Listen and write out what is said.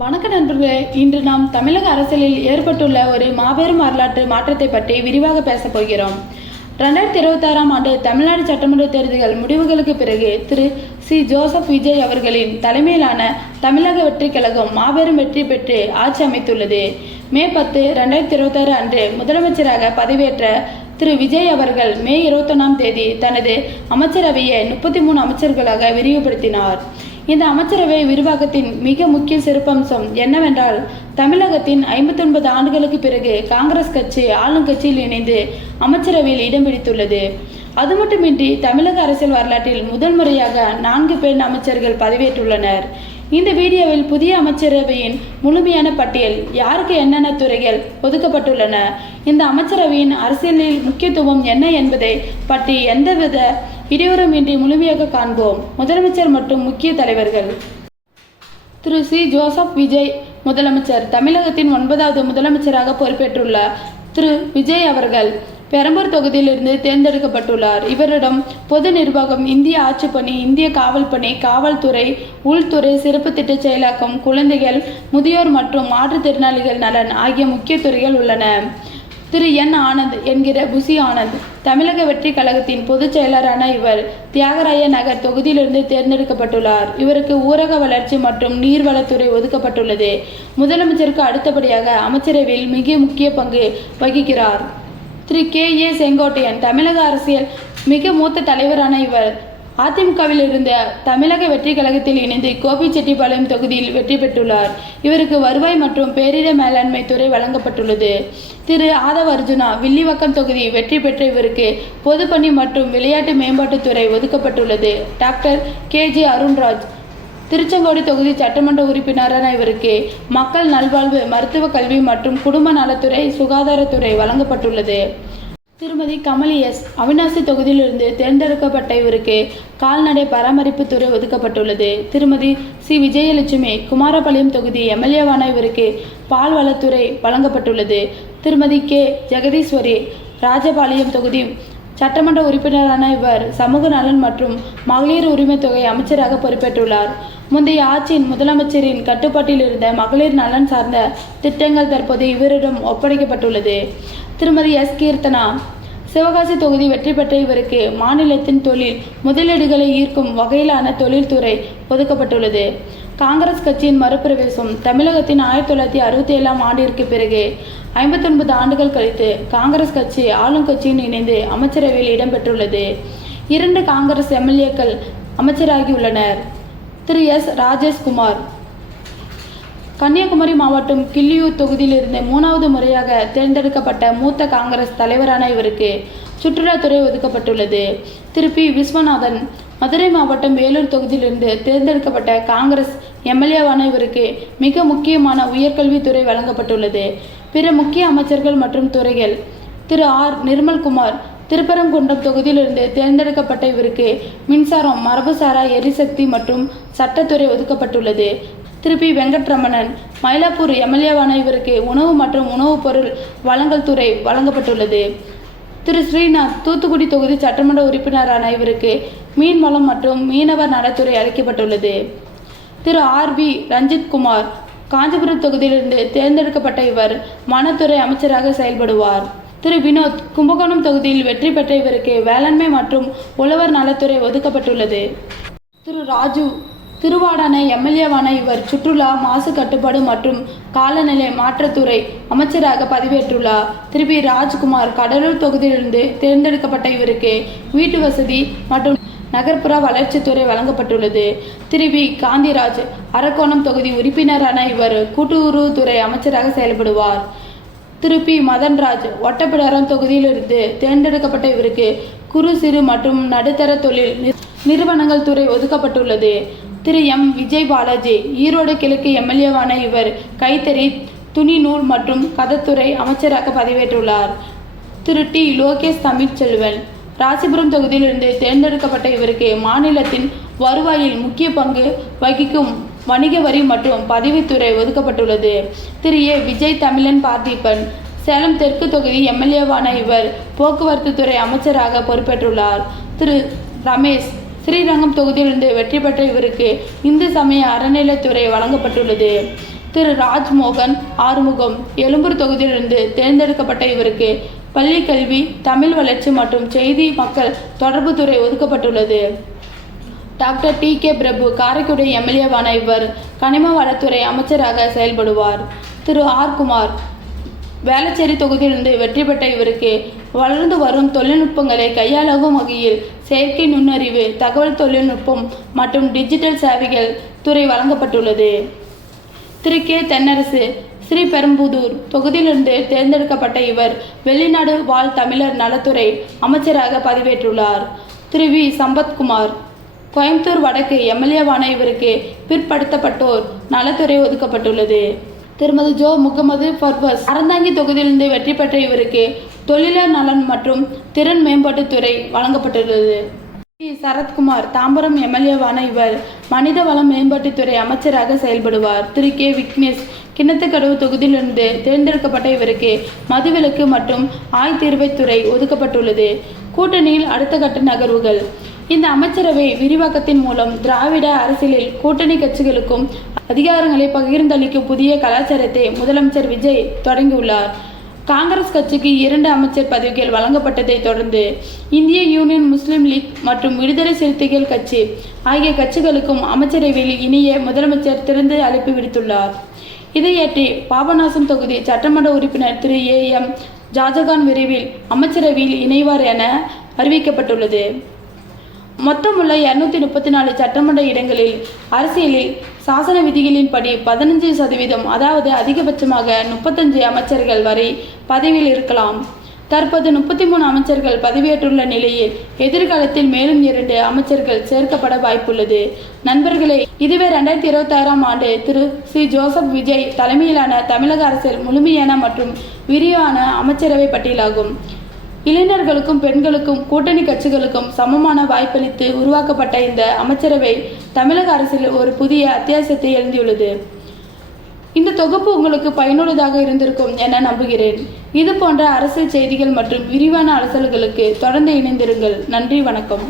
வணக்க நண்பர்களே, இன்று நாம் தமிழக அரசியலில் ஏற்பட்டுள்ள ஒரு மாபெரும் வரலாற்று மாற்றத்தை பற்றி விரிவாக பேசப் போகிறோம். 2026ஆம் ஆண்டு தமிழ்நாடு சட்டமன்ற தேர்தல்கள் முடிவுகளுக்கு பிறகு திரு சி. ஜோசப் விஜய் அவர்களின் தலைமையிலான தமிழக வெற்றிக் கழகம் மாபெரும் வெற்றி பெற்று ஆட்சி அமைத்துள்ளது. மே 10, 2026 அன்று முதலமைச்சராக பதவியேற்ற திரு விஜய் அவர்கள் மே 21ஆம் தேதி தனது அமைச்சரவையை 33 அமைச்சர்களாக விரிவுபடுத்தினார். இந்த அமைச்சரவை விரிவாக்கத்தின் மிக முக்கிய சிறப்பம்சம் என்னவென்றால், தமிழகத்தின் 59 ஆண்டுகளுக்கு பிறகு காங்கிரஸ் கட்சி ஆளுங்கட்சியில் இணைந்து அமைச்சரவையில் இடம் பிடித்துள்ளது. அது மட்டுமின்றி தமிழக அரசியல் வரலாற்றில் முதல் முறையாக 4 பெண் அமைச்சர்கள் பதவியேற்றுள்ளனர். இந்த வீடியோவில் புதிய அமைச்சரவையின் முழுமையான பட்டியல், யாருக்கு என்னென்ன துறைகள் ஒதுக்கப்பட்டுள்ளன, இந்த அமைச்சரவையின் அரசியலில் முக்கியத்துவம் என்ன என்பதை பற்றி எந்தவித இடையூறுமின்றி முழுமையாக காண்போம். முதலமைச்சர் மற்றும் முக்கிய தலைவர்கள். திரு சி. ஜோசப் விஜய் முதலமைச்சர். தமிழகத்தின் 9வது முதலமைச்சராக பொறுப்பேற்றுள்ளார். திரு விஜய் அவர்கள் பெரம்பூர் தொகுதியிலிருந்து தேர்ந்தெடுக்கப்பட்டுள்ளார். இவரிடம் பொது நிர்வாகம், இந்திய ஆட்சிப்பணி, இந்திய காவல் பணி, காவல்துறை, உள்துறை, சிறப்பு திட்ட செயலாக்கம், குழந்தைகள், முதியோர் மற்றும் மாற்றுத்திறனாளிகள் நலன் ஆகிய முக்கிய துறைகள் உள்ளன. திரு என். ஆனந்த் என்கிற புசி ஆனந்த் தமிழக வெற்றி கழகத்தின் பொதுச் செயலரான இவர் தியாகராய நகர் தொகுதியிலிருந்து தேர்ந்தெடுக்கப்பட்டுள்ளார். இவருக்கு ஊரக வளர்ச்சி மற்றும் நீர்வளத்துறை ஒதுக்கப்பட்டுள்ளது. முதலமைச்சருக்கு அடுத்தபடியாக அமைச்சரவையில் மிக முக்கிய பங்கு வகிக்கிறார். திரு கே. ஏ. செங்கோட்டையன் தமிழக அரசியல் மிக மூத்த தலைவரான இவர் அதிமுகவில் இருந்த தமிழக வெற்றி கழகத்தில் இணைந்து கோபிச்செட்டிப்பாளையம் தொகுதியில் வெற்றி பெற்றுள்ளார். இவருக்கு வருவாய் மற்றும் பேரிடர் மேலாண்மை துறை வழங்கப்பட்டுள்ளது. திரு ஆதவ அர்ஜுனா வில்லிவாக்கம் தொகுதி வெற்றி பெற்ற இவருக்கு பொதுப்பணி மற்றும் விளையாட்டு மேம்பாட்டுத்துறை ஒதுக்கப்பட்டுள்ளது. Doctor K. J. Arunraj Tiruchengode தொகுதி சட்டமன்ற உறுப்பினரான இவருக்கு மக்கள் நல்வாழ்வு, மருத்துவ கல்வி மற்றும் குடும்ப நலத்துறை, சுகாதாரத்துறை வழங்கப்பட்டுள்ளது. திருமதி கமலி எஸ். அவிநாசி தொகுதியிலிருந்து தேர்ந்தெடுக்கப்பட்ட இவருக்கு கால்நடை பராமரிப்பு துறை ஒதுக்கப்பட்டுள்ளது. திருமதி சி. விஜயலட்சுமி குமாரபாளையம் தொகுதி எம்எல்ஏவான இவருக்கு பால்வளத்துறை வழங்கப்பட்டுள்ளது. திருமதி கே. ஜெகதீஸ்வரி ராஜபாளையம் தொகுதி சட்டமன்ற உறுப்பினரான இவர் சமூக நலன் மற்றும் மகளிர் உரிமை தொகை அமைச்சராக பொறுப்பேற்றுள்ளார். முந்தைய ஆட்சியின் முதலமைச்சரின் கட்டுப்பாட்டில் இருந்த மகளிர் நலன் சார்ந்த திட்டங்கள் தற்போது இவரிடம் ஒப்படைக்கப்பட்டுள்ளது. திருமதி எஸ். கீர்த்தனா சிவகாசி தொகுதி வெற்றி பெற்ற இவருக்கு மாநிலத்தின் தொழில் முதலீடுகளை ஈர்க்கும் வகையிலான தொழில்துறை ஒதுக்கப்பட்டுள்ளது. காங்கிரஸ் கட்சியின் மறுபிரவேசம். தமிழகத்தின் 1967ஆம் ஆண்டிற்கு பிறகு 59 ஆண்டுகள் கழித்து காங்கிரஸ் கட்சி ஆளுங்கட்சியின் இணைந்து அமைச்சரவையில் இடம்பெற்றுள்ளது. 2 காங்கிரஸ் எம்எல்ஏக்கள் அமைச்சராகியுள்ளனர். திரு எஸ். ராஜேஷ்குமார் கன்னியாகுமரி மாவட்டம் கிள்ளியூர் தொகுதியிலிருந்து 3வது முறையாக தேர்ந்தெடுக்கப்பட்ட மூத்த காங்கிரஸ் தலைவரான இவருக்கு சுற்றுலாத்துறை ஒதுக்கப்பட்டுள்ளது. திரு பி. விஸ்வநாதன் மதுரை மாவட்டம் வேலூர் தொகுதியிலிருந்து தேர்ந்தெடுக்கப்பட்ட காங்கிரஸ் எம்எல்ஏவான இவருக்கு மிக முக்கியமான உயர்கல்வித்துறை வழங்கப்பட்டுள்ளது. பிற முக்கிய அமைச்சர்கள் மற்றும் துறைகள். திரு ஆர். நிர்மல்குமார் திருப்பரங்குன்றம் தொகுதியிலிருந்து தேர்ந்தெடுக்கப்பட்ட இவருக்கு மின்சாரம், மரபுசாரா எரிசக்தி மற்றும் சட்டத்துறை ஒதுக்கப்பட்டுள்ளது. திரு பி. வெங்கட்ரமணன் மயிலாப்பூர் எம்எல்ஏவான இவருக்கு உணவு மற்றும் உணவுப் பொருள் வழங்கல் துறை வழங்கப்பட்டுள்ளது. திரு ஸ்ரீநாத் தூத்துக்குடி தொகுதி சட்டமன்ற உறுப்பினரான இவருக்கு மீன்வளம் மற்றும் மீனவர் நலத்துறை அளிக்கப்பட்டுள்ளது. திரு ஆர். வி. ரஞ்சித்குமார் காஞ்சிபுரம் தொகுதியிலிருந்து தேர்ந்தெடுக்கப்பட்ட இவர் வனத்துறை அமைச்சராக செயல்படுவார். திரு வினோத் கும்பகோணம் தொகுதியில் வெற்றி பெற்ற இவருக்கு வேளாண்மை மற்றும் உழவர் நலத்துறை ஒதுக்கப்பட்டுள்ளது. திரு ராஜு திருவாடானை எம்எல்ஏவான இவர் சுற்றுலா, மாசு கட்டுப்பாடு மற்றும் காலநிலை மாற்றத்துறை அமைச்சராக பதவியேற்றுள்ளார். திரு பி. ராஜ்குமார் கடலூர் தொகுதியிலிருந்து தேர்ந்தெடுக்கப்பட்ட இவருக்கு வீட்டு வசதி மற்றும் நகர்ப்புற வளர்ச்சித்துறை வழங்கப்பட்டுள்ளது. திரு வி. காந்திராஜ் அரக்கோணம் தொகுதி உறுப்பினரான இவர் கூட்டுறவுத்துறை அமைச்சராக செயல்படுவார். திரு பி. மதன்ராஜ் ஒட்டப்பிடாரம் தொகுதியிலிருந்து தேர்ந்தெடுக்கப்பட்ட இவருக்கு குறு, சிறு மற்றும் நடுத்தர தொழில் நிறுவனங்கள் துறை ஒதுக்கப்பட்டுள்ளது. திரு எம். விஜய் பாலாஜி ஈரோடு கிழக்கு எம்எல்ஏவான இவர் கைத்தறி, துணி நூல் மற்றும் கதத்துறை அமைச்சராக பதவியேற்றுள்ளார். திரு டி. லோகேஷ் தமிழ்ச்செல்வன் ராசிபுரம் தொகுதியிலிருந்து தேர்ந்தெடுக்கப்பட்ட இவருக்கு மாநிலத்தின் வருவாயில் முக்கிய பங்கு வகிக்கும் வணிக வரி மற்றும் பதிவுத்துறை ஒதுக்கப்பட்டுள்ளது. திரு ஏ. விஜய் தமிழன் பார்த்திபன் சேலம் தெற்கு தொகுதி எம்எல்ஏவான இவர் போக்குவரத்து துறை அமைச்சராக பொறுப்பேற்றுள்ளார். திரு ரமேஷ் ஸ்ரீரங்கம் தொகுதியிலிருந்து வெற்றி பெற்ற இவருக்கு இந்து சமய அறநிலைத்துறை வழங்கப்பட்டுள்ளது. திரு ராஜ்மோகன் ஆறுமுகம் எழும்பூர் தொகுதியிலிருந்து தேர்ந்தெடுக்கப்பட்ட இவருக்கு பள்ளி கல்வி, தமிழ் வளர்ச்சி மற்றும் செய்தி மக்கள் தொடர்பு துறை ஒதுக்கப்பட்டுள்ளது. Doctor D K. பிரபு காரைக்குடி எம்எல்ஏவான இவர் கனிம வளத்துறை அமைச்சராக செயல்படுவார். திரு ஆர். குமார் வேளச்சேரி தொகுதியிலிருந்து வெற்றி பெற்ற இவருக்கு வளர்ந்து வரும் தொழில்நுட்பங்களை கையாளவும் வகையில் செயற்கை நுண்ணறிவு, தகவல் தொழில்நுட்பம் மற்றும் டிஜிட்டல் சேவைகள் துறை வழங்கப்பட்டுள்ளது. திரு கே. தென்னரசு ஸ்ரீபெரும்புதூர் தொகுதியிலிருந்து தேர்ந்தெடுக்கப்பட்ட இவர் வெளிநாடு வாழ் தமிழர் நலத்துறை அமைச்சராக பதவியேற்றுள்ளார். திரு வி. சம்பத்குமார் கோயம்புத்தூர் வடக்கு எம்எல்ஏவான இவருக்கு பிற்படுத்தப்பட்டோர் நலத்துறை ஒதுக்கப்பட்டுள்ளது. திருமதி ஜோ முகமது ஃபர்வஸ் அறந்தாங்கி தொகுதியிலிருந்து வெற்றி பெற்ற இவருக்கு தொழிலாளர் நலன் மற்றும் திறன் மேம்பாட்டுத்துறை வழங்கப்பட்டுள்ளது. சரத்குமார் தாம்பரம் எம்எல்ஏவான இவர் மனித வள மேம்பாட்டுத்துறை அமைச்சராக செயல்படுவார். திரு கே. விக்னேஷ் கிணத்துக்கடவு தொகுதியிலிருந்து தேர்ந்தெடுக்கப்பட்ட இவருக்கு மதுவிலக்கு மற்றும் ஆய்தீர்வைத்துறை ஒதுக்கப்பட்டுள்ளது. கூட்டணியில் அடுத்த கட்ட நகர்வுகள். இந்த அமைச்சரவை விரிவாக்கத்தின் மூலம் திராவிட அரசியலில் கூட்டணி கட்சிகளுக்கும் அதிகாரங்களை பகிர்ந்தளிக்கும் புதிய கலாச்சாரத்தை முதலமைச்சர் விஜய் தொடங்கியுள்ளார். காங்கிரஸ் கட்சிக்கு 2 அமைச்சர் பதவிகள் வழங்கப்பட்டதை தொடர்ந்து இந்திய யூனியன் முஸ்லீம் லீக் மற்றும் விடுதலை சிறுத்தைகள் கட்சி ஆகிய கட்சிகளுக்கும் அமைச்சரவையில் இணைய முதலமைச்சர் திறந்து அழைப்பு விடுத்துள்ளார். இதையொட்டி பாபநாசம் தொகுதி சட்டமன்ற உறுப்பினர் திரு A.M. ஷாஜகான் விரைவில் அமைச்சரவையில் இணைவார் என அறிவிக்கப்பட்டுள்ளது. மொத்தமுள்ள 234 சட்டமன்ற இடங்களில் அரசியலில் சாசன விதிகளின்படி 15% அதாவது அதிகபட்சமாக 35 அமைச்சர்கள் வரை பதவியில் இருக்கலாம். தற்போது 33 அமைச்சர்கள் பதவியேற்றுள்ள நிலையில் எதிர்காலத்தில் மேலும் 2 அமைச்சர்கள் சேர்க்கப்பட வாய்ப்புள்ளது. நண்பர்களே, இதுவே 2026ஆம் ஆண்டு திரு சி. ஜோசப் விஜய் தலைமையிலான தமிழக அரசில் முழுமையான மற்றும் விரிவான அமைச்சரவை பட்டியலாகும். இளைஞர்களுக்கும் பெண்களுக்கும் கூட்டணி கட்சிகளுக்கும் சமமான வாய்ப்பளித்து உருவாக்கப்பட்ட இந்த அமைச்சரவை தமிழக அரசில் ஒரு புதிய அத்தியாயத்தை எழுதியுள்ளது. இந்த தொகுப்பு உங்களுக்கு பயனுள்ளதாக இருந்திருக்கும் என நம்புகிறேன். இது போன்ற அரசியல் செய்திகள் மற்றும் விரிவான அலசல்களுக்கு தொடர்ந்து இணைந்திருங்கள். நன்றி, வணக்கம்.